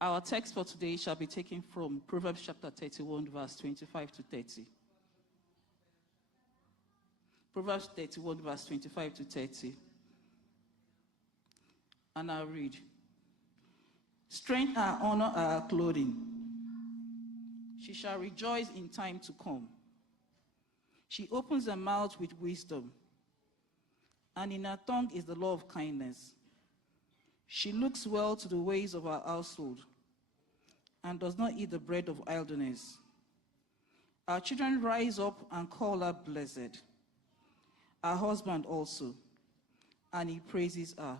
Our text for today shall be taken from Proverbs chapter 31, verse 25 to 30. Proverbs 31, verse 25 to 30. And I'll read. Strength and honor are her clothing. She shall rejoice in time to come. She opens her mouth with wisdom, and in her tongue is the law of kindness. She looks well to the ways of her household, and does not eat the bread of idleness. Our children rise up and call her blessed. Her husband also, and he praises her.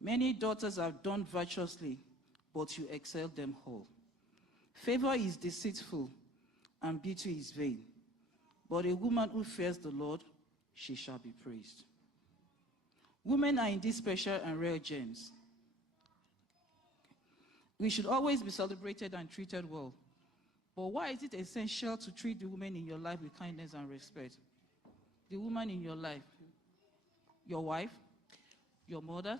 Many daughters have done virtuously, but you excel them all. Favor is deceitful, and beauty is vain. But a woman who fears the Lord, she shall be praised. Women are indeed special and rare gems. We should always be celebrated and treated well. But why is it essential to treat the women in your life with kindness and respect? The woman in your life, your wife, your mother,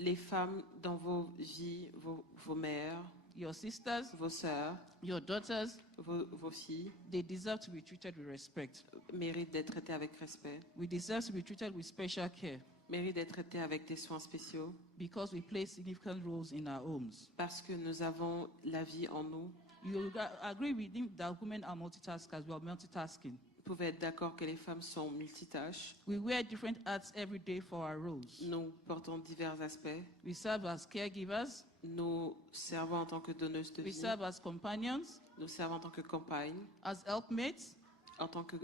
Les femmes dans vos vies, vos mères, your sisters, vos sœurs, your daughters, vos filles, they deserve to be treated with respect. méritent d'être traitées avec respect, We deserve to be treated with special care méritent d'être traitées avec des soins spéciaux, because we play significant roles in our homes. parce que nous avons la vie en nous. You agree with me that women are multitaskers, we are multitasking. Vous pouvez être d'accord que les femmes sont multitâches. We wear different hats every day for our roles. Nous portons divers aspects. We serve as caregivers, Nous servons en tant que donneuses de we vie. serve as companions, Nous servons en tant que compagnes, as helpmates, en tant que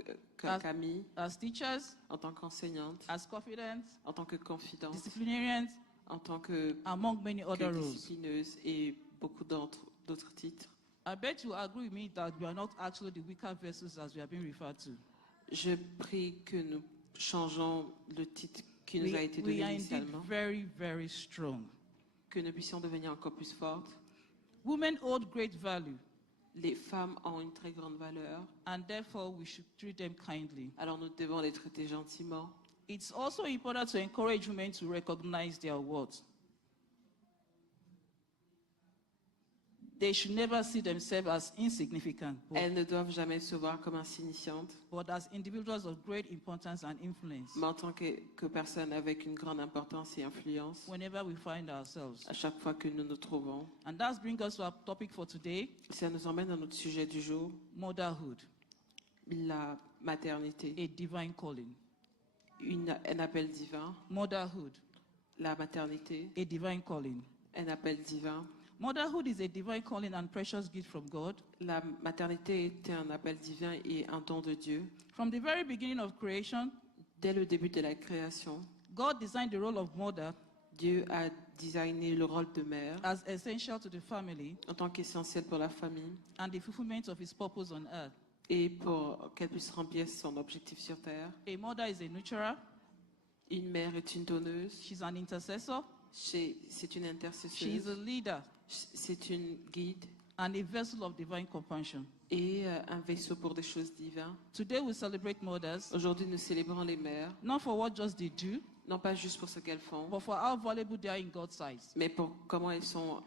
As- qu'amies, as teachers, en tant qu'enseignantes, as confidants, en tant que confidentes, disciplinarians, en tant que among many other roles. disciplineuses et beaucoup d'autres titres. I bet you agree with me that we are not actually the weaker vessels as we are being referred to. Je prie que nous changeons le titre qui nous a été We donné are indeed initialement, very, very strong. que nous puissions devenir encore plus fortes. Women hold great value, Les femmes ont une très grande valeur, and therefore we should treat them kindly. alors nous devons les traiter gentiment. It's also important to encourage women to recognize their worth. They should never see themselves as insignificant, Elles ne doivent jamais se voir comme insignifiantes, but as individuals of great importance and influence mais en tant que personnes avec une grande importance et influence, whenever we find ourselves. à chaque fois que nous nous trouvons. And that brings us to our topic for today, Ça nous emmène à notre sujet du jour, motherhood, la maternité, a divine calling. un appel divin. Motherhood, La maternité, a divine calling. un appel divin. Motherhood is a divine calling and precious gift from God. La maternité était un appel divin et un don de Dieu. From the very beginning of creation, Dès le début de la création, God designed the role of mother Dieu a designé le rôle de mère as essential to the family en tant qu'essentiel pour la famille and the fulfillment of his purpose on earth. et pour qu'elle puisse remplir son objectif sur terre. A mother is a nurturer, Une mère est une donneuse, she's an intercessor, c'est une she is a intercesseuse, leader, c'est une guide and a vessel of divine compassion. et un vaisseau pour des choses divines. Today we celebrate mothers, Aujourd'hui, nous célébrons les mères, not for what just they do, non pas juste pour ce qu'elles font, but for how valuable they are in God's sight. mais pour comment elles ont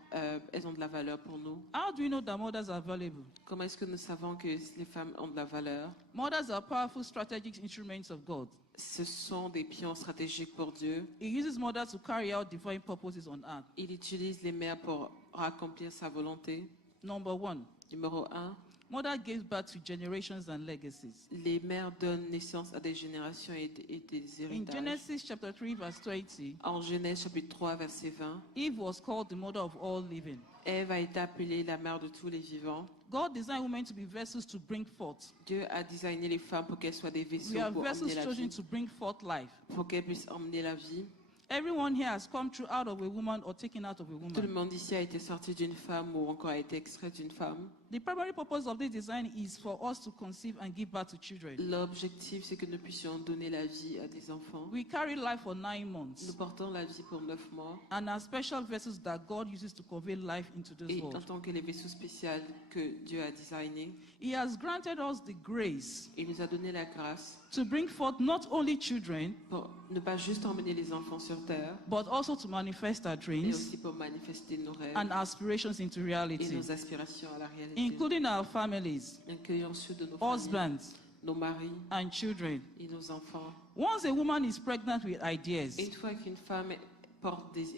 de la valeur pour nous. How do we know that mothers are valuable? Comment est-ce que nous savons que les femmes ont de la valeur? Mothers are powerful strategic instruments of God. Ce sont des pions stratégiques pour Dieu. He uses mothers to carry out divine purposes on earth. Il utilise les mères pour accomplir sa volonté. Number one, Numéro 1, mother gives birth to generations and legacies. les mères donnent naissance à des générations et des In héritages. Genesis chapter 3 verse 20, En Genèse chapitre 3 verset 20, Eve was called the mother of all living. Ève a été appelée la mère de tous les vivants. God designed women to be vessels to bring forth. Dieu a designé les femmes pour qu'elles soient des vaisseaux We are pour vessels emmener la chosen vie, to bring forth life. pour qu'elles puissent emmener la vie. Everyone here has come through out of a woman or taken out of a Tout le woman. monde ici a été sorti d'une femme ou encore a été extrait d'une femme. The primary purpose of this design is for us to conceive and give birth to children. L'objectif, c'est que nous puissions donner la vie à des enfants. We carry life for 9 Nous months portons la vie pour 9 mois. and are special vessels that God uses to convey life into this Et en world. tant que les vaisseaux spéciaux que Dieu a designés, He has granted us the grace il nous a donné la grâce to bring forth not only children, pour ne pas juste emmener les enfants sur terre, but also to manifest our mais dreams aussi pour manifester nos rêves and aspirations into et reality, nos aspirations à la réalité, including our families, incluant ceux de nos familles, husbands, nos maris and children. et nos enfants. Once a woman is pregnant with ideas, Une fois qu'une femme est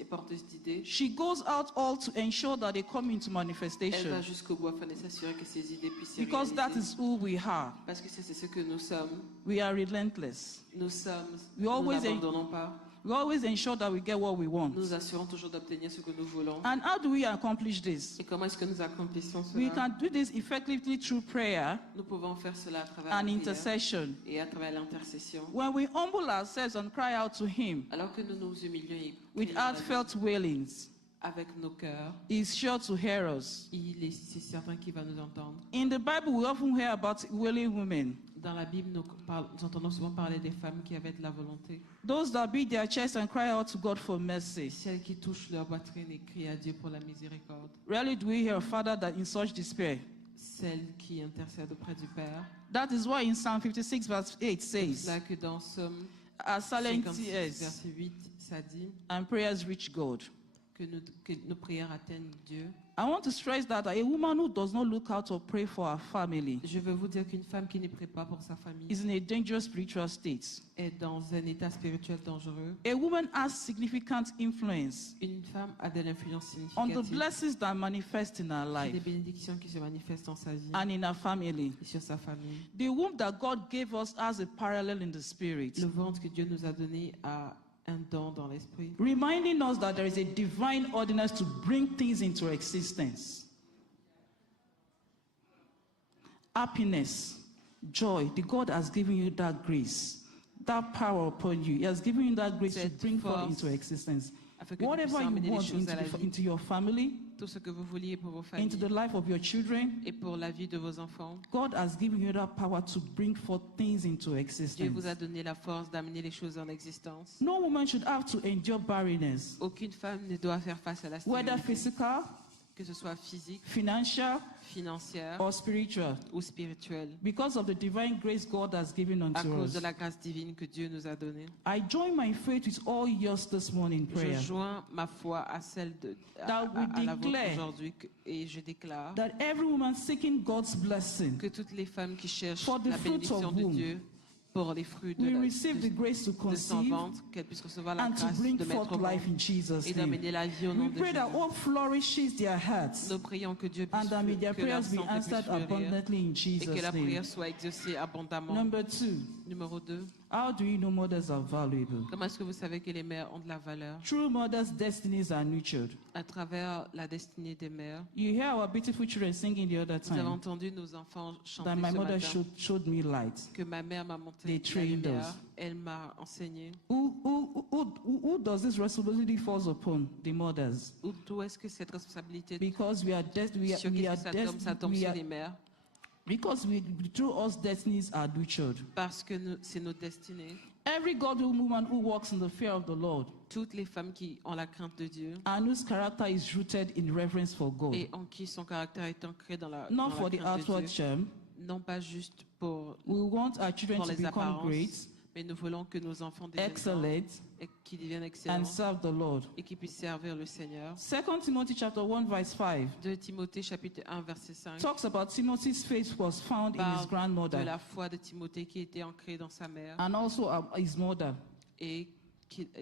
porteuse d'idées, she goes out all to ensure that they come into elle va manifestation, jusqu'au bout afin de s'assurer que ces idées puissent se because that réaliser. is who we are. Parce que c'est ce que nous sommes. We are relentless. Nous sommes. We Nous always n'abandonnons pas. We always ensure that we get what we want. Nous assurons toujours d'obtenir ce que nous voulons. And how do we accomplish this? Et comment est-ce que nous accomplissons We cela? can do this effectively through prayer Nous pouvons faire cela à travers and la prière intercession. et à travers l'intercession. When we humble ourselves and cry out to Him Alors que nous nous humilions et with prions à Dieu heartfelt wailings, avec nos cœurs, He is sure to hear us. c'est certain qu'il va nous entendre. In the Bible, we often hear about wailing women, Dans la Bible, nous entendons souvent parler des femmes qui avaient de la volonté, those that beat their chest and cry out to God for mercy. celles qui touchent leur poitrine et crient à Dieu pour la miséricorde, Rarely do we hear a father that in such despair. celles qui intercèdent auprès du Père. That is why in Psalm 56 verse 8 C'est says, là que dans Somme our silent 56, tears verset 8, ça dit and prayers reach God. que nos prières atteignent Dieu. I want to stress that a woman who does not look out or pray for her family Je veux vous dire qu'une femme qui ne prie pas pour sa famille is in a dangerous spiritual state. est dans un état spirituel dangereux. A woman has significant influence Une femme a de l'influence on the significative blessings that manifest in her sur life les bénédictions qui se manifestent dans sa vie and in her family. et sur sa famille. The womb that God gave us has a parallel in the spirit, Le ventre que Dieu nous a donné a un don dans l'esprit, reminding us that there is a divine ordinance to bring things into existence. Happiness, joy, the God has given you that grace, that power upon you. He has given you that grace to Cette bring forth force into existence. afin que nous Whatever puissions you amener les want choses à la vie. into your family, Tout ce que vous vouliez pour vos into familles the life of your children, et pour la vie de vos enfants, God has given you that power to bring forth things into Dieu existence. vous a donné la force d'amener les choses en existence. No woman should have to endure barrenness, Aucune femme ne doit faire face à la whether stérilité, physical, que ce soit physique, financial, financière or spiritual, ou spirituelle, because of the divine grace God has given à unto cause us. de la grâce divine que Dieu nous a donnée. I join my faith with all yours this morning Je prayer joins ma foi à celle That we à la vôtre declare aujourd'hui et je déclare that every woman seeking God's blessing que toutes les femmes qui cherchent For the la fruits bénédiction of de womb Dieu pour les fruits will receive the grace to de son conceive ventre, qu'elles puissent recevoir la and to grâce bring de mettre forth au monde life in Jesus' et name. d'amener la vie au We nom de pray that Jésus. all flourishes their hearts Nous prions que Dieu puisse and that may their que leur prayers be santé puisse answered fleurir abundantly in et Jesus' que la name. prière soit exaucée abondamment. Number 2, Numéro 2, how do you know mothers are valuable? comment est-ce que vous savez que les mères ont de la valeur? True mothers' destinies are nurtured. À travers la destinée des mères. You hear our beautiful children singing the other Vous avez time entendu nos enfants chanter that my ce mother matin showed me light. que ma mère m'a montré They la trained lumière. us. Elle m'a enseigné. Who does this responsibility falls upon? The mothers. D'où est-ce que cette responsabilité Because we are sur qui ça tombe sur les mères? because we through us destinies are nurtured. Parce que c'est nos destinées. Every godly woman who walks in the fear of the Lord Toutes les femmes qui ont la crainte de Dieu and whose character is rooted in reverence for God, et en qui son caractère est ancré dans la, not dans for la the crainte de outward Dieu, charm. non pas juste pour We want our children pour to les become apparences, great, mais nous voulons que nos enfants deviennent excellent, et qui deviennent and excellents serve the Lord. et qui puissent servir le Seigneur. 2 Timothy chapter 1 verse 5 De Timothée chapitre 1 verset 5 talks about Timothy's faith was found in his parle de grandmother la foi de Timothée qui était ancrée dans sa mère and also his mother. et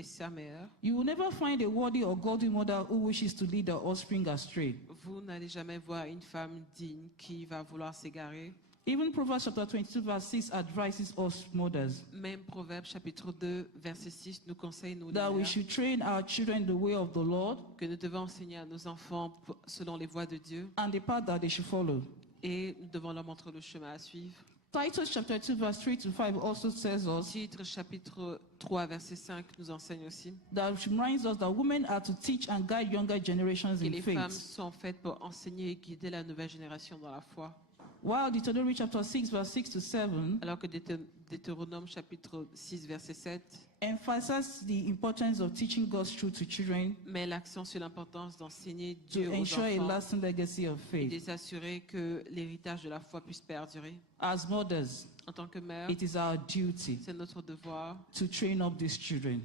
sa mère. You will never find a worthy or godly mother who wishes to lead her offspring astray. Vous n'allez jamais voir une femme digne qui va vouloir s'égarer. Even Proverbs chapter 22 verse 6 advises us mothers Même Proverbe chapitre 2 verset 6 nous conseille, nous les that we mères, should train our children the way of the Lord que nous devons enseigner à nos enfants selon les voies de Dieu and the path that they should follow. et nous devons leur montrer le chemin à suivre. Titus chapter 2 verse 3 to 5 also tells us Titre chapitre 3 verset 5 nous enseigne aussi that reminds us that women are to teach and guide younger generations que in les femmes faith. sont faites pour enseigner et guider la nouvelle génération dans la foi. While Deuteronomy chapter 6 verse 6 to 7 Alors que Deutéronome chapitre 6 verset 7 emphasizes the importance of teaching God's truth to children met l'accent sur l'importance d'enseigner to Dieu aux ensure a enfants lasting legacy of et de faith. s'assurer que l'héritage de la foi puisse perdurer. As mothers, En tant que mère, it is our duty c'est notre devoir to train up these children.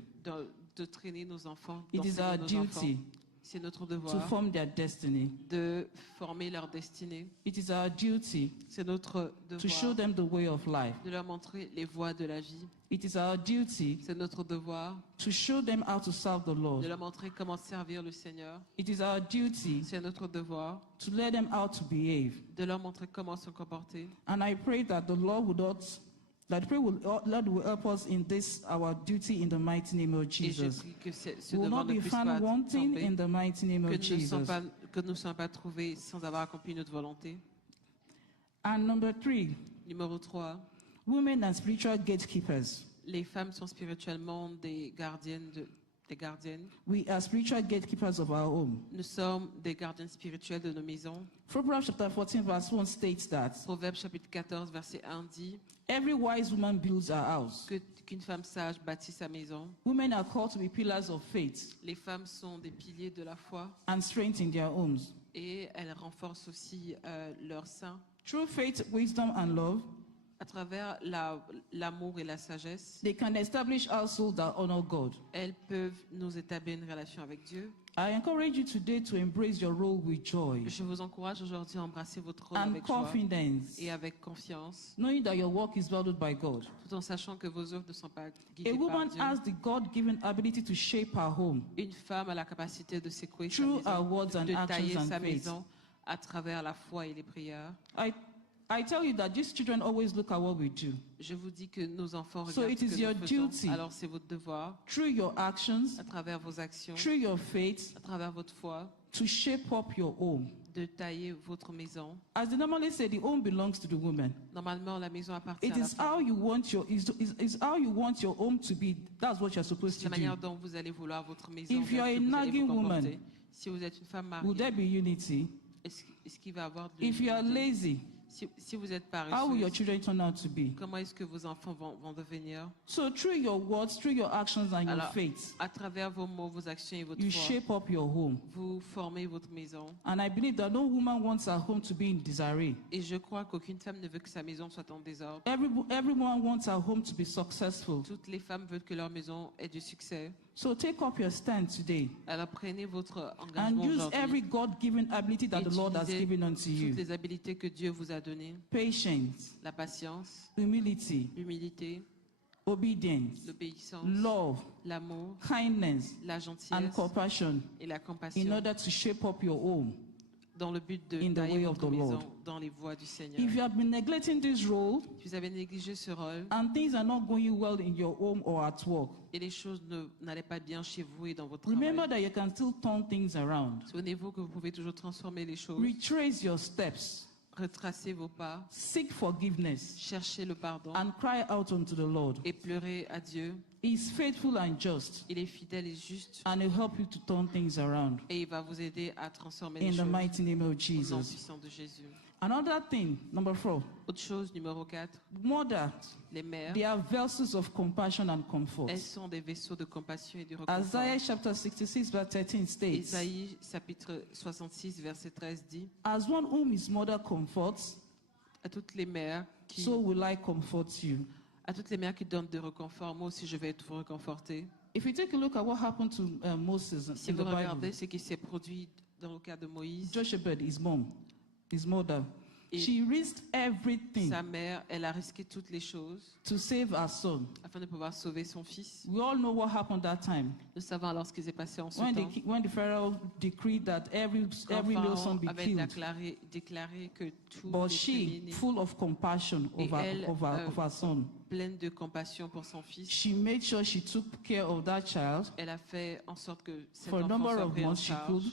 de traîner nos enfants, It is our d'enseigner nos enfants. duty C'est notre to devoir form their destiny. de former leur destinée. It is our duty C'est notre to show devoir them the way of life. de leur montrer les voies de la vie. It is our duty C'est notre devoir to show them how to serve the de Lord. leur montrer comment servir le Seigneur. It is our duty C'est notre devoir to let them how to behave. de leur montrer comment se comporter. And I pray that the Lord would not, that pray will, Lord will help us in this our duty in the mighty name of Et je Jesus. prie que ce We will devoir not ne be puisse found pas wanting tomber, in the mighty name of Jesus. que nous ne soyons pas trouvés sans avoir accompli notre volonté. And number 3, Numéro 3, women and spiritual gatekeepers. les femmes sont spirituellement des gardiennes. We are spiritual gatekeepers of our home. Nous sommes des gardiennes spirituelles de nos maisons. Proverbs chapter 14 verse 1 states that Proverbe chapitre 14 verset 1 dit every wise woman builds her house. qu'une femme sage bâtit sa maison. Women are called to be pillars of faith Les femmes sont des piliers de la foi and strength in their homes. et elles renforcent aussi leur sein Through faith, wisdom, and love, à travers l'amour et la sagesse. they can establish households that honor God. Elles peuvent nous établir une relation avec Dieu. I encourage you today to embrace your role with joy Je vous encourage aujourd'hui à embrasser votre rôle and avec joie confidence, et avec confiance, knowing that your work is valued by God. tout en sachant que vos œuvres ne sont pas A guidées par woman Dieu. has the God-given ability to shape her home Une femme a la capacité de secouer sa through her maison, words and de actions tailler and sa faith. maison à travers la foi et les prières. I tell you that these children always look at what we do. Je vous dis que nos enfants So regardent it ce is que your nous faisons. duty. Alors c'est votre devoir, Through your actions, à travers vos actions, through your faith, à travers votre foi, to shape up your home. de tailler votre maison. As they normally say, the home belongs to the woman. Normalement, la maison appartient It à la is femme. how you want is how you want your home to be. That's what you're supposed C'est to la manière do. dont vous allez vouloir votre maison, If vers you are que a vous allez nagging vous woman, comporter. Si vous êtes une femme Will there mariée, be unity? est-ce qu'il va y avoir de If you are l'unité? lazy, Si vous êtes how will your paresseuse, children turn out to be? comment est-ce que vos enfants vont devenir? So through your words, through your actions and your Alors, faith, à travers vos mots, vos actions et votre you foi, shape up your home. vous formez votre maison. And I believe that no woman wants her home to be in disarray. Et je crois qu'aucune femme ne veut que sa maison soit en désordre. Everyone wants her home to be successful. Toutes les femmes veulent que leur maison ait du succès. So take up your stand today Alors prenez votre and engagement use every aujourd'hui. God-given ability that the Lord has Utilisez given unto you. toutes les habiletés que Dieu vous a données. Patience, La patience, humility, l'humilité, obedience, l'obéissance, love, l'amour, kindness, la and gentillesse compassion et la in compassion order to shape up your home. dans le but de in the tailler way of votre the maison Lord. dans les voies du Seigneur. If you have been neglecting this role Si vous avez négligé ce rôle and things are not going well in your home or at work, et les choses n'allaient pas bien chez vous et dans votre remember travail, that you can still turn things around. souvenez-vous que vous pouvez toujours transformer les choses, Retrace your steps, retracer vos pas, seek forgiveness, chercher le pardon and cry out unto the Lord. et pleurer à Dieu. He is faithful and just, Il est fidèle et juste and He'll help you to turn things around. et il va vous aider à transformer les In the choses mighty name of au nom Jesus. puissant de Jésus. Another thing, number 4, Autre chose, numéro 4, mother, les mères, they are vessels of compassion and comfort. elles sont des vaisseaux de compassion et de Isaiah réconfort. chapter 66 verse 13 states, Isaïe chapitre 66 verset 13 dit as one whom his mother comforts, à toutes les mères qui so will I comfort you. donnent de réconfort, moi aussi je vais vous réconforter. If you take a look at what happened to Moses Si in vous the regardez Bible, ce qui s'est produit dans le cas de Moïse, Jochebed, his mom, his mother, Et she risked everything sa mère, elle a risqué toutes les choses to save her son. afin de pouvoir sauver son fils. We all know what happened that time Nous savons alors ce qui s'est passé en ce when temps. when the Pharaoh decreed that every Quand male son Pharaon be avait killed. déclaré que tous But les she, premiers-nés, full of compassion Et elle, of her son, pleine de compassion pour son fils, she made sure she took care of that child elle a fait en sorte que cet For a enfant number soit of pris en months, she charge could.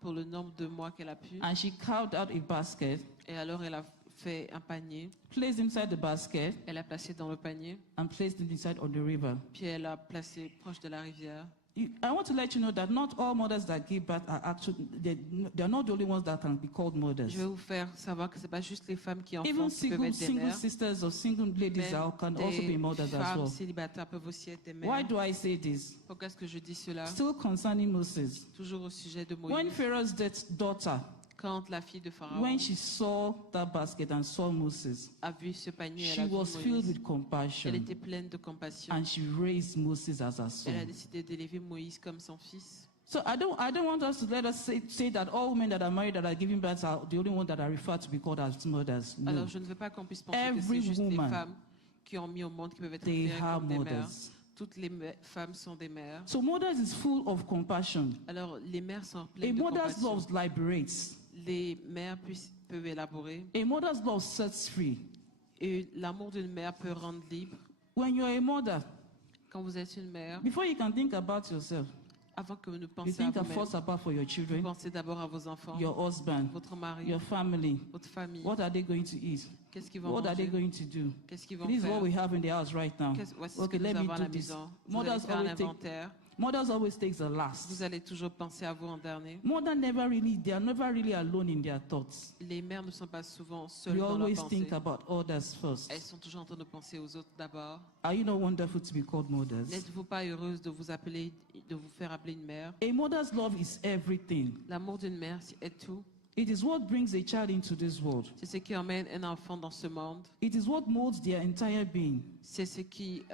pour le nombre de mois qu'elle a pu. and she carved out a basket Et alors elle a fait un panier, placed inside the basket, elle a placé dans le panier, and placed it inside on the river. puis elle a placé proche de la rivière. I want to let you know that not all mothers that give birth are actually, they're not the only ones that can be called mothers. Je vais vous faire savoir que c'est pas juste les femmes qui Even enfantent qui peuvent être des single mères. sisters or single ladies Même can also be des mothers as femmes well. célibataires peuvent aussi être des Why mères. do I say this? Pourquoi est-ce que je dis cela? Still concerning Moses. Toujours au sujet de When Moïse. Pharaoh's daughter, Quand la fille de Pharaon when she saw that basket and saw Moses, a vu ce panier, she elle a vu was filled Moïse. with Elle compassion était pleine de compassion. and she raised Moses as her Elle a son. décidé d'élever Moïse comme son fils. So I don't want us to let us say that all women that are married that are giving birth are the only ones that are referred to be called as mothers. No. Alors je ne veux pas qu'on puisse penser que Every c'est juste les woman, femmes qui ont mis au monde qui peuvent être they considérées are comme des mères. mothers. Toutes les femmes sont des mères. So mothers is full of compassion. Alors les mères sont A pleines de mother's compassion. love liberates. Les mères peuvent élaborer. A mother's love sets free. Et l'amour d'une mère peut rendre libre. When you're a mother, Quand vous êtes une mère, before you can think about yourself, avant que vous ne you pensiez à think vous-même, first about for your vous children, pensez d'abord à vos enfants, your husband, votre mari, your family. votre famille. What are they going to eat? Qu'est-ce qu'ils vont What are they manger? going to do? Qu'est-ce qu'ils vont This is what faire? we have in the house right now. Voici ce Okay, que let nous me avons à do la this. maison. Vous allez Mothers faire always take, l'inventaire. mothers always take the last. Vous allez toujours penser à vous en dernier. They are never really alone in their thoughts. Les mères ne sont pas souvent seules You dans leurs always pensées. think about others first. Elles sont toujours en train de penser aux autres d'abord. Are you not wonderful to be called mothers? N'êtes-vous pas heureuse de vous appeler, de vous faire appeler une mère? A mother's love is everything. L'amour d'une mère est tout. It is what brings a child into this world. C'est ce qui emmène un enfant dans ce monde. It is what molds their entire being. C'est ce qui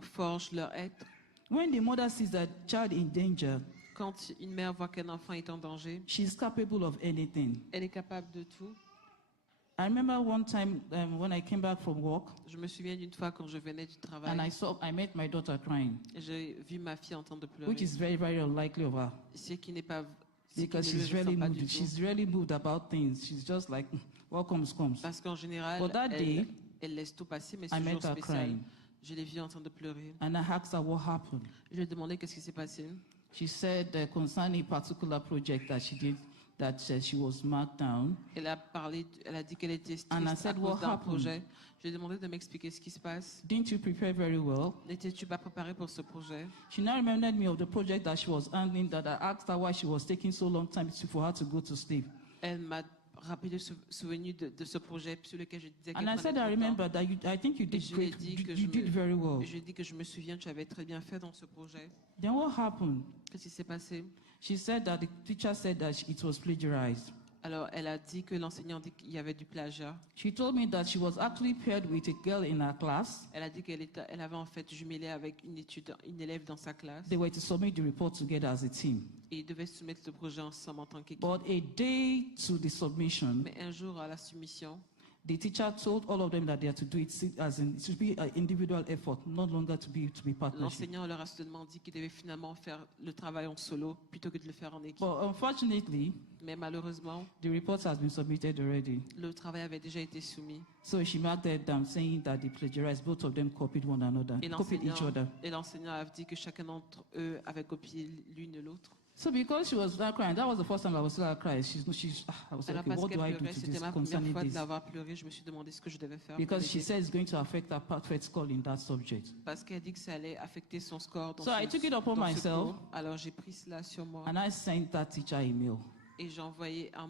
forge leur être. When the mother sees that child in danger, Quand une mère voit qu'un enfant est en danger, she's capable of anything. elle est capable de tout. I remember one time when I came back from work Je me souviens d'une fois quand je venais du travail, and I met my daughter crying, j'ai vu ma fille en train de pleurer. which is very, very unlikely of her Ce qui n'est pas ce qui because ne le she's really ressent pas moved. du tout. She's really moved about things. She's just like, what comes, comes. Parce qu'en général, But that day, elle laisse tout passer, mais I ce met jour her spécial, crying je l'ai vue en train de pleurer. and I asked her what happened. Je lui ai demandé qu'est-ce qui s'est passé. She said concerning a particular project that she did, that she was marked down. Elle a parlé, elle a dit qu'elle était And I triste à said, what cause d'un happened? projet. Je lui ai demandé de m'expliquer ce qui se passe. Didn't you prepare very well? N'étais-tu pas préparé pour ce projet? She now reminded me of the project that she was handling, that I asked her why she was taking so long time for her to go to sleep. Elle m'a rappelé souvenu de ce projet sur lequel je disais qu'elle And I prenait said, trop I de temps. remember that I think you Et did je lui ai great. dit que You did very well. je lui ai dit que je me souviens que tu avais très bien fait dans ce projet. Then what happened? Qu'est-ce qui s'est passé? She said that the teacher said that it was plagiarized. Alors, elle a dit que l'enseignant dit qu'il y avait du plagiat. She told me that she was actually paired with a girl in her class. Elle a dit elle avait en fait jumelé avec une élève dans sa classe. They were to submit the report together as a team. Et ils devaient soumettre le projet ensemble en tant qu'équipe. But a day to the submission, Mais un jour, à la soumission, the teacher told all of them that they had to do it as in, it should be an individual effort, not longer to be partnership. l'enseignant leur a seulement dit qu'ils devaient finalement faire le travail en solo plutôt que de le faire en équipe. But unfortunately, Mais malheureusement, the report has been submitted already. le travail avait déjà été soumis. So she marked it down, saying that they plagiarized. Both of them copied one another, Et copied each other. l'enseignant a dit que chacun d'entre eux avait copié l'une et l'autre. So because she was not crying, that was the first time I was still crying. I was like, Alors okay, parce what qu'elle do I do pleurait, to c'était this ma première concerning fois de this? l'avoir pleuré. Je me suis demandé ce que je devais faire. pour Because she l'aider. said it's going to affect her perfect score in that subject. Parce qu'elle dit que ça allait affecter son score dans So I took it upon dans ce myself. cours. Alors j'ai pris cela sur moi And I sent that teacher email. et j'ai envoyé un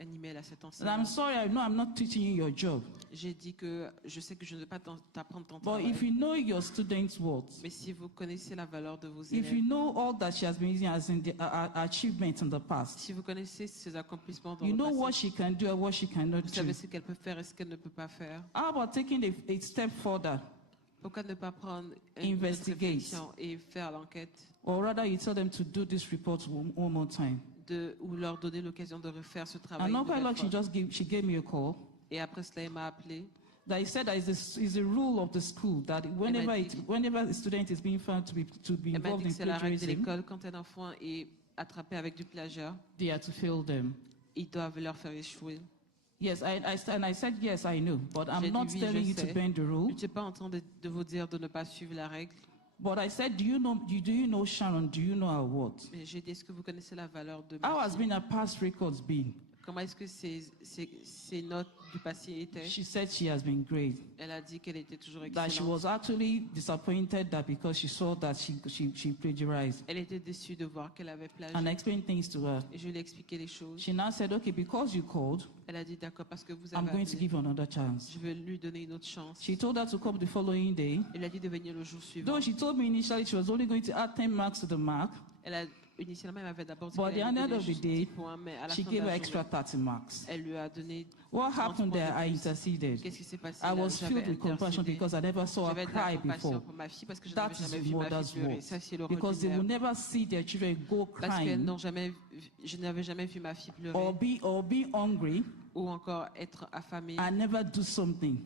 email à cet And enseignant. I'm sorry, I know I'm not teaching you your job. J'ai dit que je sais que je ne vais pas t'apprendre ton But travail. if you know your students' worth, Mais si vous connaissez la valeur de vos if you élèves, know all that she has been using as in the achievements in the past, si vous connaissez ses accomplissements dans you le know passé, what she can do and what she cannot vous do. savez ce qu'elle peut faire et ce qu'elle ne peut pas faire. How about taking a step further? Pourquoi ne pas prendre une Investigate. réflexion et faire l'enquête Or rather, you tell them to do this report one more time. ou leur donner l'occasion de refaire ce travail And une not quite nouvelle long, fois. she gave me a call. Et après cela, elle m'a appelé. That he said that is a rule of the school that whenever a student is being found to be Elle m'a involved dit in que c'est la règle de plagiarism, l'école. Quand un enfant est attrapé avec du plagiat, they are to fail them. ils doivent leur faire échouer. Yes, and I said yes, I know, but J'ai I'm dit not oui, telling je you to sais. bend the Je rule. ne suis pas en train de vous dire de ne pas suivre la règle, But I said, do you know Sharon? Do you know her what? mais j'ai dit est-ce que vous connaissez la valeur de How ma has fille? been her past records been? Comment est-ce que ses notes du passé étaient? She said she has been great. Elle a dit qu'elle était toujours That she excellente. was actually disappointed that because she saw that she plagiarized. Elle était déçue de voir qu'elle avait And I plagié. explained things to her. Et je lui ai expliqué les choses. She now said, okay, because you called, Elle a dit d'accord parce que vous I'm avez going to appelé, give you another chance. je vais lui donner une autre chance. She told her to come the following day. Elle a dit de venir le jour suivant. Though she told me initially she was only going to add 10 marks to the mark, Initialement, elle m'avait d'abord dit but at the qu'elle allait end donner of the juste day, 10 points, mais à la she fin de gave her la extra journée, 30 marks. elle lui a donné What 30 happened points there? de I plus. interceded. Qu'est-ce qui s'est passé I là? was J'avais filled with compassion intercédé. because I never saw her J'avais de la cry compassion before. pour ma fille parce que je That n'avais is jamais the vu ma mother's fille pleurer. words. Ça, c'est le rôle Because d'une they will mère. never see their children go Parce qu'elles crying n'ont jamais, je n'avais jamais vu ma fille or pleurer be hungry ou encore être affamée and never do something.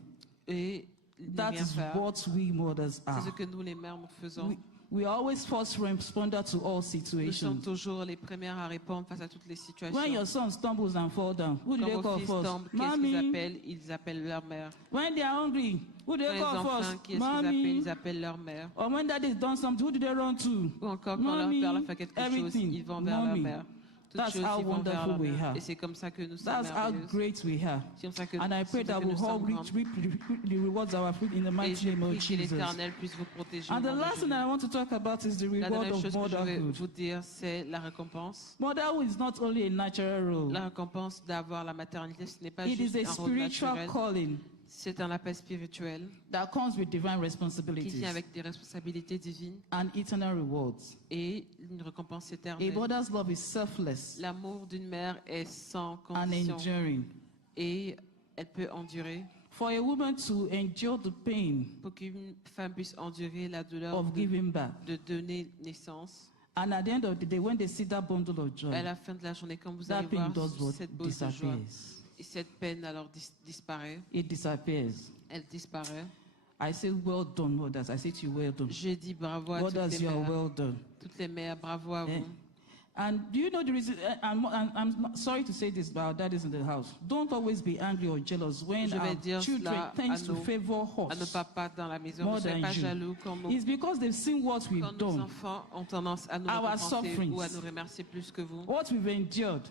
et ne That rien is faire. what we mothers C'est are. ce que nous, les mères, nous faisons. We are always first responder to all Nous sommes situations. toujours les premières à répondre face à toutes les situations. When your son stumbles and falls down, who do Quand they vos call fils first? tombent, qu'est-ce qu'ils Mommy. appellent? Ils appellent leur mère. When they are hungry, who do Quand they ils call ont faim, first? qui est-ce qu'ils appellent? Mommy. Ils appellent leur mère. Or when daddy has done something, who do they run to? Ou encore quand leur Mommy. père leur fait quelque chose, Everything. ils vont vers leur Mommy. mère. Toutes That's choses, how ils vont vers wonderful leur we mère. are. Et c'est comme ça que nous sommes That's how merveilleuses. great we are. C'est comme ça que And I pray that nous we'll all sommes reap grandes. the rewards of our fruit in the Et mighty je name of prie que Jesus. l'Éternel puisse vous protéger. And au the nom de last Jésus. thing that I want to talk about is the La reward dernière of chose que je vais motherhood. vous dire, c'est la récompense. Motherhood is not only a natural role, La récompense d'avoir la maternité, ce n'est pas it is juste a un rôle spiritual naturel. calling C'est un appel spirituel that comes with divine qui responsibilities vient avec des responsabilités divines and eternal rewards. et une récompense A éternelle. mother's love is selfless L'amour d'une mère est sans and condition enduring. et elle peut endurer. For a woman to endure the pain Pour qu'une femme puisse endurer la douleur of giving back, de donner naissance, and at the end of the day, when they see that bundle of à joy, la fin de la journée, quand vous that allez pain voir does what? cette boule de joie, Disappears. et cette peine alors disparaît, It disappears. elle disparaît. I say, well done, mothers. I say to you, well done. Je dis bravo à toutes Mothers, les you are mères. well done. Toutes les mères, bravo à Eh? vous. And do you know the reason? I'm not sorry to say this, but our dad is in the house. Don't always be angry or jealous when Je vais our dire children cela tend à to nos- favor À nos us. papas dans la maison, More ne soyez than pas you. jaloux quand It's because they've seen what we've nos done, enfants ont tendance à nous Our récompenser sufferings. ou à nous remercier plus que vous. what we've endured,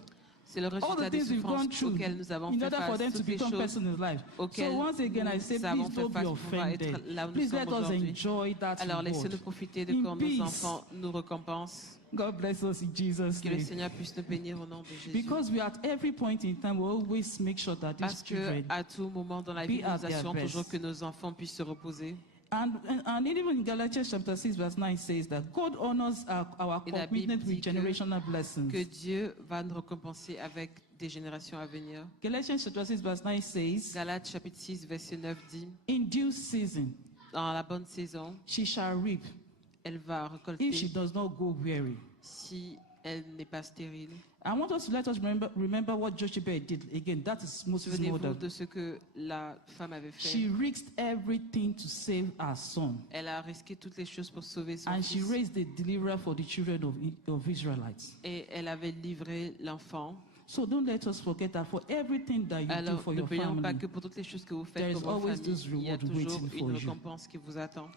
C'est le all résultat the des things we've gone souffrances through auxquelles nous avons in fait order for face, them to toutes les become choses person in life. So auxquelles once again, I say, nous avons please fait don't be face pour pouvoir être offended. là où nous Please let sommes us aujourd'hui. enjoy that Alors laissez-nous reward. profiter de In quand peace. nos enfants nous récompensent. God bless us in Jesus' Que le name. Seigneur puisse nous bénir au nom de Jésus. Because we at every point in time, we always make sure that these Parce que children à tout moment dans la be vie, at nous their assurons best. toujours que nos enfants puissent se reposer. And even in Galatians chapter 6, verse 9 says that God honors our Et la Bible commitment dit with generational blessings. Que Dieu va nous récompenser avec des générations à venir. Galatians chapter 6, verse 9 says, Galates chapitre 6, verset 9 dit, in due season dans la bonne saison, she shall reap elle va if she récolter does not go weary. si elle n'est pas stérile. I want us to let us remember what Jochebed did. Again, that is Moses' Souvenez-vous mother. de ce que la femme avait She fait. risked everything to save her son. Elle a risqué toutes les choses pour sauver son And she fils. raised the deliverer for the children of Israelites. Et elle avait livré l'enfant. So don't let us forget that for everything that you do Alors, for your n'oublions pas family. que pour toutes les choses que vous There faites is pour votre always this famille, il y a reward toujours waiting for une you. récompense qui vous attend.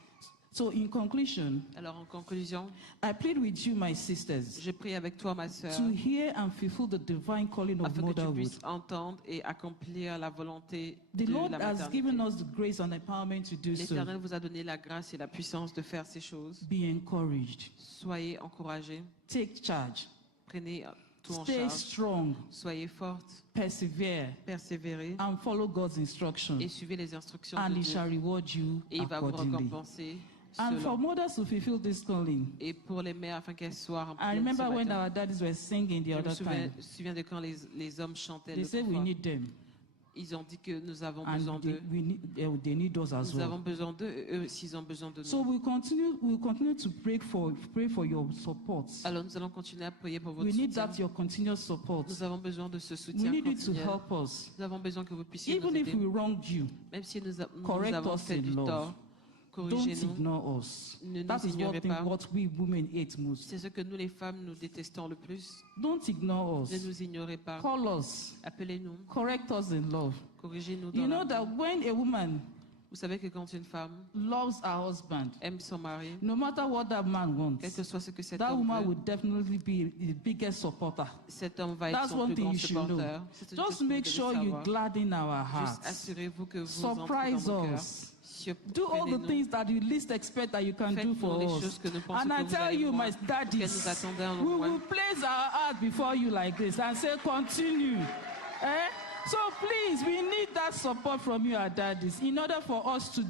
So in conclusion, Alors, en conclusion, I plead with you, my sisters, je prie avec toi, ma sœur, to hear and fulfill the divine calling of afin que tu motherhood. puisses entendre et accomplir la volonté The de Lord la has given maternité. us the grace and empowerment to do so. L'Éternel vous a donné la grâce et la puissance de faire ces choses. Be encouraged. Soyez encouragés, Take charge. prenez tout en Stay charge, strong. soyez fortes, Persevere. persévérez And follow God's instruction. et suivez les instructions And de He Dieu. shall reward you Et il va vous accordingly. récompenser And for selon. mothers to fulfill this calling, Et pour les mères, afin qu'elles soient remplies I ce remember when matin. our daddies were singing the Je me other time. souviens de quand les hommes chantaient They l'autre said we fois. need them. Ils ont dit que nous avons besoin And they, d'eux. they need us as Nous avons well. besoin d'eux et eux aussi ils ont besoin de So nous. we'll continue to pray for your support. Alors nous allons continuer à prier pour votre We need soutien. that your continuous support. Nous avons besoin de ce We soutien need you to continuel. help us. Nous avons besoin que vous puissiez nous Even if aider. we wronged you, Même si nous correct avons us fait in du love. tort, don't corrigez-nous. ignore us. Ne That nous is ignorez pas. what we women hate most. C'est ce que nous les femmes nous détestons le plus. Don't ignore Ne us. nous ignorez pas. Call us. Appelez-nous. Correct us in love. Corrigez-nous You dans know that l'amour. when a woman Vous savez que quand une femme loves her husband, aime son mari, no matter what that man wants, quel que soit ce que cet that homme woman veut, will definitely be the biggest supporter. cet homme va être That's son one plus thing grand you should know. supporteur. C'est une chose Just que vous make devez sure you savoir. gladden our Juste hearts. assurez-vous que vous entrez Surprise dans mon cœur. us. Do all the Surprenez-nous. things that you least expect that you can do Faites-nous for les us. choses que nous pensons And que I vous tell allez you, voir, my auxquelles daddies, nous attendons un we moment. will place our heart before you like this and say, continue. Eh? So please, we need that support from you, our daddies, in order for us to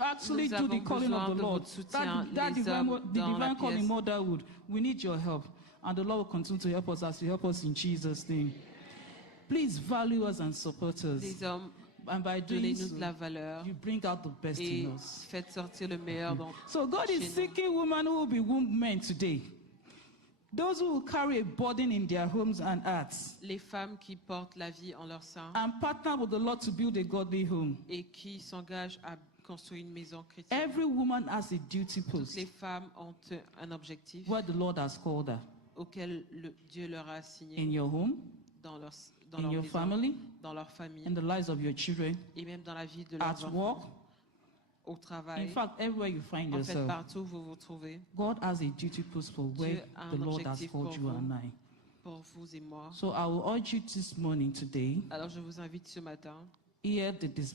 actually Nous do the avons calling besoin of the de Lord. votre soutien, That les divine, hommes the dans la divine calling pièce. motherhood. We need your help. And the Lord will continue to help us as you help us in Jesus' name. Please value us and support us. Les hommes, And by doing donnez-nous so, de la valeur you bring out the best et in us. faites sortir le meilleur dans So God chez is nous. seeking women who will be womb men today. Those who will carry a burden in their homes and hearts Les femmes qui portent la vie en leur sein and partner with the Lord to build a godly home. et qui s'engagent à construire une maison chrétienne. Every woman has a duty Toutes post les femmes ont un objectif where the Lord has called her. auquel Dieu leur a assigné In your home, dans leur in your maison, family, dans leur famille in the lives of your children, et même dans la vie de at leurs work. enfants, au In travail. fact, everywhere you find En fait, yourself, partout où vous vous trouvez, God has a duty post for where Dieu a the un Lord has objectif called pour you vous. and I. pour vous et moi. So I will urge you this morning, today, Alors je vous invite ce matin hear this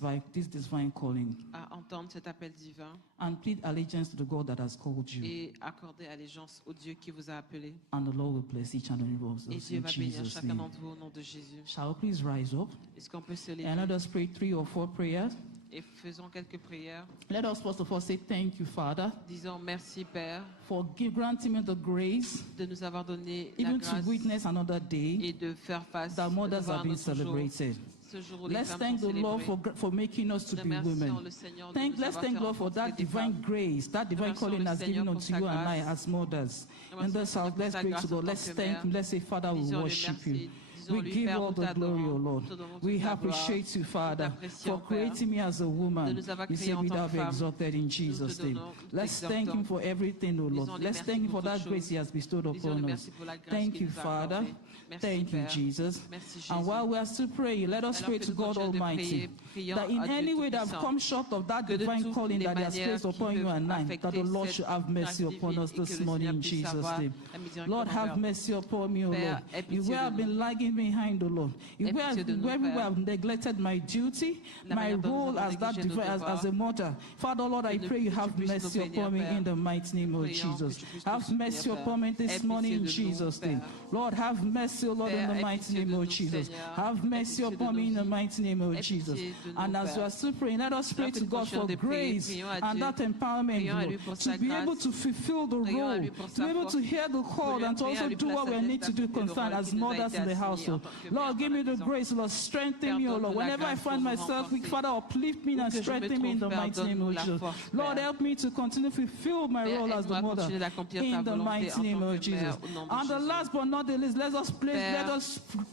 divine calling à entendre cet appel divin and plead allegiance to the God that has called you. et accorder allégeance au Dieu qui vous a appelé. And the Lord will bless each and every one of Et us Dieu in va bénir Jesus' chacun name. d'entre vous au nom de Jésus. Shall we please rise up Est-ce qu'on peut se and lever let us pray 3 or 4 prayers? et faisons quelques prières? Let us first of all say thank you, Father, Disons merci Père for granting me the grace de nous avoir donné la even to grâce witness another day et de faire face that mothers de voir are being notre jour, celebrated. ce jour où les Let's femmes thank sont the Lord célébrées. for making us to be Remercions women. le Seigneur de nous Let's avoir thank fait God for that rencontrer des divine femmes. grace, that divine Remercions calling le has given Seigneur unto pour you sa and I grâce. as mothers. Remercions In le this Seigneur house, pour let's sa pray grâce to en God. tant Let's que thank mère. Him. Let's say, Father, we Disons-lui worship merci. you. Disons-lui, We give Père, all nous the glory, t'adorons. O Lord. Te donnons We toute la gloire. appreciate you, Father, t'apprécions, for creating me as a woman. de nous avoir You créés say en we tant que have femme. exalted in Nous Jesus' te name. donnons, Let's thank Him t'exaltons. for everything, O Lord. Disons-lui Let's merci thank Him for pour that toutes grace He has bestowed Disons-lui upon merci us. pour la grâce Thank qu'il you, nous a Father. accordée. Merci, Thank you, Père. Jesus. Merci, Jésus. And while we are still praying, let us Alors pray que to nous God continuons de Almighty prions that in à Dieu any way that have Tout-Puissant, come short of that que de divine toutes calling les that He has manières placed qui upon you peuvent and I, that the affecter Lord cette should have mercy grâce upon divine us et que this le morning Seigneur in puisse Jesus' avoir name. la miséricorde Lord, have envers nous. mercy upon me, O Père, Lord. aie If pitié where de I've been nous. lagging behind, O Lord, if Aie where pitié de nous, wherever Père. I've neglected my duty, La my manière dont nous role avons as that négligé nos as a devoirs. mother, Father, Lord, I Que pray you tu have puisses nous mercy bénir, upon me Père. in the mighty name of Prions que Jesus. tu puisses nous Have soutenir, mercy Père. upon me Aie this pitié morning in de nous, Jesus' name. Père. Lord, have mercy, O Lord, in Père, the aie mighty pitié name de of nous, Jesus. Seigneur. Have Aie mercy pitié de upon me nos in the vies. mighty name of Aie Jesus. pitié de nous, And as we Père. are still praying, let us pray Alors que to nous God for continuons de prier, grace prions à and Dieu. that empowerment, Prions à lui Lord, pour to sa be able grâce. to fulfill the Prions à role, lui pour to sa be able force. to hear the call and to Prions à also lui do pour la what we sagesse need to do d'accomplir le concerned rôle as qui nous a mothers été in the assigné en household. tant que Lord, mère give dans me la the maison. grace, Lord, strengthen me, Père, O Lord. donne-nous la Whenever I grâce find pour nous myself weak, renforcer. Father, uplift me Où and que je me strengthen me in the trouve, Père, mighty name donne-nous of la Jesus. force, Lord, Père. help me to continue to fulfill my Père, role as the aide-moi à mother continuer d'accomplir ta in the volonté mighty en name tant of que Jesus. mère, au nom de And the Jésus. last but not the least, Père,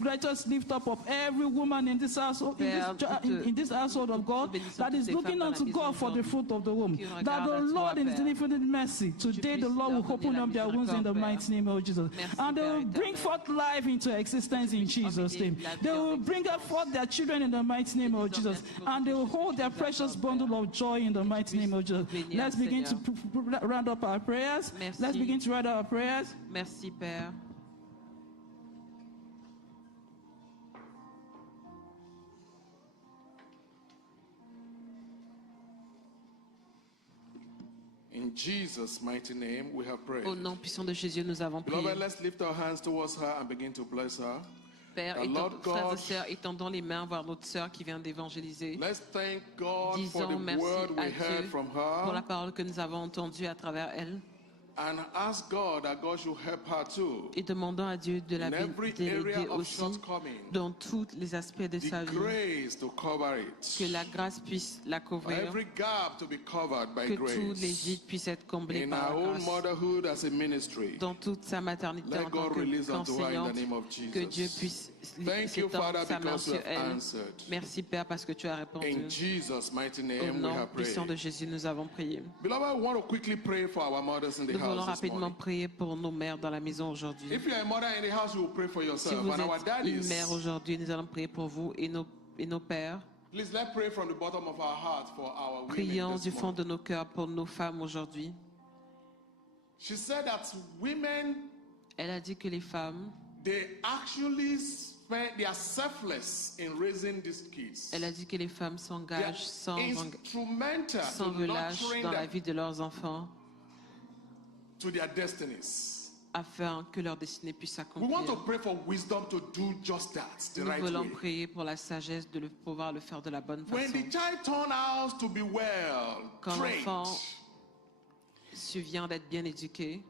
let us lift up every woman in this household, Père, in this household of God nous bénissons that is toutes les looking femmes dans la unto maison God for the aujourd'hui, fruit of the womb. qui That regardent the à toi, Lord in His Père. infinite mercy, today the puisses Lord will leur donner open la up their wombs in the miséricorde, mighty name of Jesus. Merci, And they Père will bring éternel. forth life into existence in Jesus' amener name. la vie They en will bring existence. forth their children in the mighty name of disons Jesus. merci pour And they toutes will les choses hold que their tu nous precious accordes, bundle Père. of joy in the mighty name of Jesus. puisses nous bénir, Let's begin to Seigneur. round up our prayers. Merci. Let's begin to round up our prayers. Merci, Père. In Jesus' mighty name, we have prayed. Au nom puissant de Jésus, nous avons prié. Beloved, let's lift our hands towards her and begin to bless her. Père, The Lord frères et God- sœurs, étendons les mains vers notre sœur qui vient d'évangéliser. Let's thank God for Disons the merci word we à heard Dieu from pour la her parole que nous avons entendue à travers elle and ask God that God should help her too. et demandons à Dieu de la In every d'aider area of aussi shortcoming, dans tous les aspects de the sa vie. grace to cover Que it. la grâce puisse la couvrir, Every gap to be covered by que tous les grace. vides puissent être comblés In par our la own grâce. motherhood as a ministry, Dans toute sa maternité let en tant God release unto her in the qu'enseignante, name of que Dieu Jesus. puisse Thank you, s'étendre Father, sa main because you sur have elle. answered. Merci Père parce que tu as répondu. In Jesus' mighty Au name, we nom have puissant de prayed. Jésus, nous avons prié. Beloved, we want to quickly pray for our mothers in the Nous voulons house this rapidement morning. prier pour nos mères dans la maison aujourd'hui. If you are a mother in the house, you will pray for Si yourself. vous And our êtes daddies, une mère aujourd'hui, nous allons prier pour vous et nos pères. Please let's pray from the bottom of our heart for our women. Prions this du fond morning. de nos cœurs pour nos femmes aujourd'hui. She said that women, Elle a dit que les femmes, they are selfless in raising these kids. elle a dit que les femmes They are s'engagent sans instrumental sans to relâche nurturing dans la them vie de leurs enfants to their destinies. afin que leur destinée puisse We want to s'accomplir. pray for wisdom to do just that, the Nous right voulons way. prier pour la sagesse de pouvoir le faire de la bonne When façon. the child turns out to be well Quand trained, l'enfant survient d'être bien éduqué,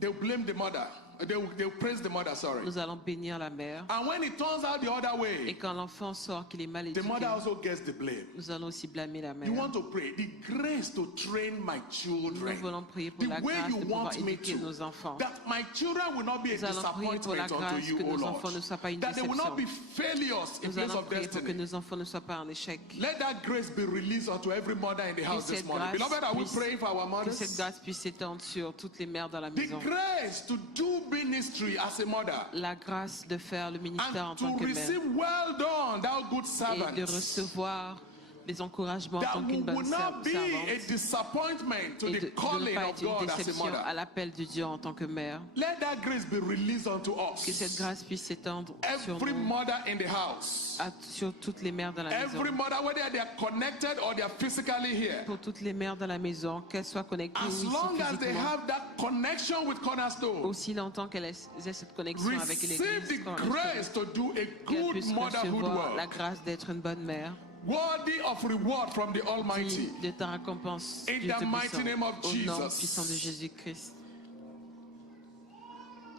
they'll blame the mother. They'll praise the mother, sorry. nous allons bénir la mère. And when it turns out the other Et way, quand l'enfant sort qu'il est mal the éduqué, mother also gets the blame. nous allons aussi blâmer la You mère. want to pray the grace to train my Nous children voulons prier pour the la way grâce you de pouvoir want me éduquer to. nos enfants. That my children will not be a Nous allons prier pour la disappointment unto grâce you, que O nos Lord. enfants ne soient pas une That they will not be déception. failures in Nous place allons of prier pour que destiny. nos enfants ne soient pas un échec. Let that grace be released unto every mother in the house this cette morning. grâce Beloved, are we puisse- praying for our Que cette mothers? grâce puisse s'étendre sur toutes les mères dans la The maison. grace to do ministry as a mother La grâce de faire le ministère en and tant to que mère receive well done, thou good servant. et de recevoir les encouragements en That tant we qu'une bonne will not be a servante disappointment to et the de ne calling pas of être une God as a déception mother. à l'appel de Dieu en tant que mère. Let that grace be released unto Que cette us. grâce puisse s'étendre sur Every nous, mother in the house. sur toutes les mères dans la maison. Every mother, whether they are connected or they are physically here. Pour toutes les mères dans la maison, qu'elles soient connectées ou As ici long as they physiquement, have that connection with Cornerstone, aussi longtemps qu'elles aient cette connexion avec receive l'Église, the Cornerstone, grace to do a qu'elles good puissent motherhood recevoir la work, grâce d'être une bonne mère, worthy of reward from the Almighty. digne de ta récompense, In Dieu the mighty Tout-Puissant, name of au nom Jesus. puissant de Jésus-Christ.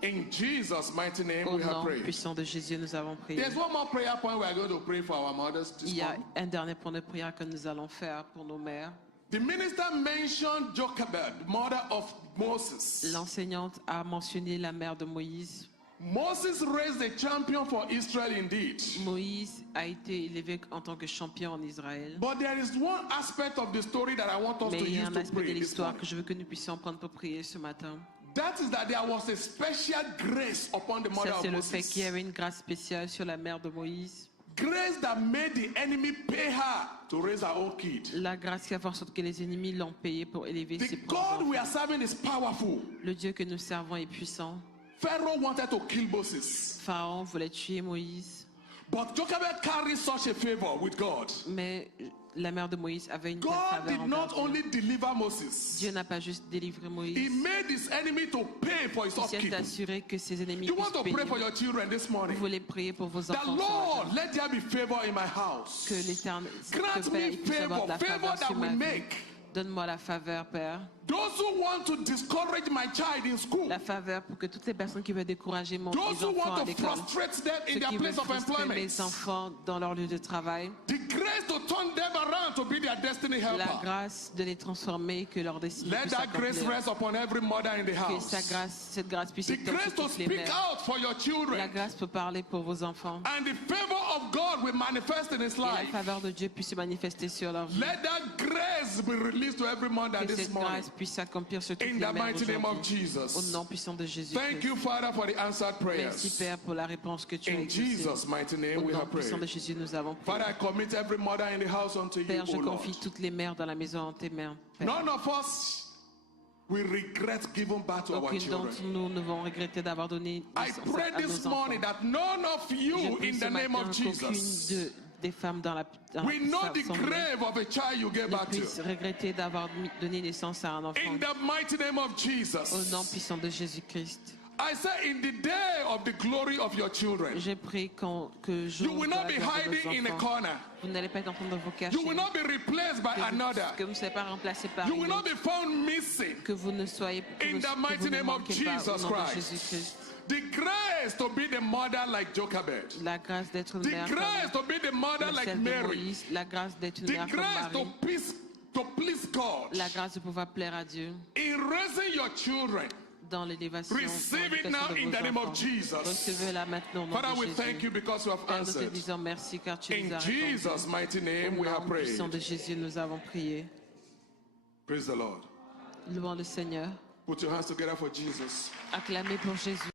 In Jesus' mighty name, Au we have nom prayed. puissant de Jésus, nous avons prié. There's one more prayer point we are going to pray for our mothers this Il y a morning. un dernier point de prière que nous allons faire pour nos mères. The minister mentioned Jochebed, mother of Moses. L'enseignante a mentionné la mère de Moïse. Moses raised a champion for Israel indeed. Moïse a été élevé en tant que champion en Israël. But there is one aspect of the story that I want us Mais to il y a use un to aspect de pray this l'histoire morning. que je veux que nous puissions prendre pour prier ce matin. That is that there was a special grace upon the mother Ça, of c'est le fait Moses. qu'il y avait une grâce spéciale sur la mère de Moïse. Grace that made the enemy pay her to raise her own kid. La grâce qui a fait en sorte que les ennemis l'ont payé pour élever The ses propres God we enfants. are serving is powerful. Le Dieu que nous servons est puissant. Pharaoh wanted to kill Moses. Pharaon voulait tuer Moïse, But Jochebed carried such a favor with God. mais la mère de Moïse avait une telle God faveur did not envers Dieu. only deliver Moses, Dieu n'a pas juste délivré he Moïse, made his enemy to pay for his il s'est upkeep. assuré que ses ennemis You want puissent to payer. pray for your children this Vous morning? voulez prier pour vos That enfants ce Lord, matin. let there be favor in my house. Que l'Éternel, Grant que Père, me il puisse avoir favor, de la favor faveur that sur ma will vie. make Donne-moi la faveur, Père. those who want to discourage my child in school, La faveur pour que toutes les personnes qui veulent décourager mes those who enfants à want to l'école, frustrate them in ceux their qui veulent place of frustrer mes employment, enfants dans leur lieu de travail, the grace to turn them around to be their destiny la helper. grâce de les transformer, que leur destinée Let puisse that grace s'accomplir. rest upon every mother in the Que house. cette grâce puisse The être grace sur to toutes les speak mères. out for your La children. grâce peut parler pour vos enfants. And the favor of God will manifest in his Et la life. faveur de Dieu puisse se manifester sur leur vie. Let that grace be released to every mother Que this cette morning. grâce puisse s'accomplir sur toutes In les the mères mighty name of aujourd'hui. Au Jesus. nom puissant de Jésus. Thank you, Father, for the answered Merci prayers. Père pour la réponse que tu as In exaucée. Jesus' mighty name Au we nom have puissant de prayed. Jésus, nous avons prié. Father, I commit every mother in the house unto you, Père, je O Lord. confie toutes les mères dans la maison en tes mains. Père. None of us will regret giving back to our Aucune children. d'entre nous ne vont regretter d'avoir donné I naissance pray à nos this enfants. morning that none of Je you, prie in ce the name matin of qu'aucune Jesus, des femmes dans la we know the son- grave of a child you gave ne back puisse to. regretter d'avoir donné naissance à un enfant. In the mighty name of Au Jesus. nom puissant de Jésus-Christ. I say, in the day of the glory of your children, J'ai prié que jour you will de la not be gloire de hiding in vos a enfants, corner. vous n'allez pas être en train de vous cacher, You will not be replaced by another. que vous ne serez pas remplacé par You une will not autre, be found missing. que vous ne soyez In the mighty name of manquez pas au Jesus nom de Christ. Jésus-Christ. The grace to be the mother like Jochebed. La grâce d'être une The mère grace comme to be the mother like celle de Mary. Moïse, la grâce d'être une The mère comme grace Marie, to please God. la grâce de pouvoir plaire à Dieu In raising your children, dans l'élévation, receive it dans now l'éducation in de the vos name of enfants. Jesus. Recevez-la maintenant au nom Father, de we thank Jésus. you because you have Père, nous te answered. disons merci car tu nous In as répondu. Jesus' mighty name, Au we have nom puissant prayed. de Jésus, nous avons prié. Praise the Lord. Louons le Seigneur. Put your hands together for Jesus. Acclamez pour Jésus.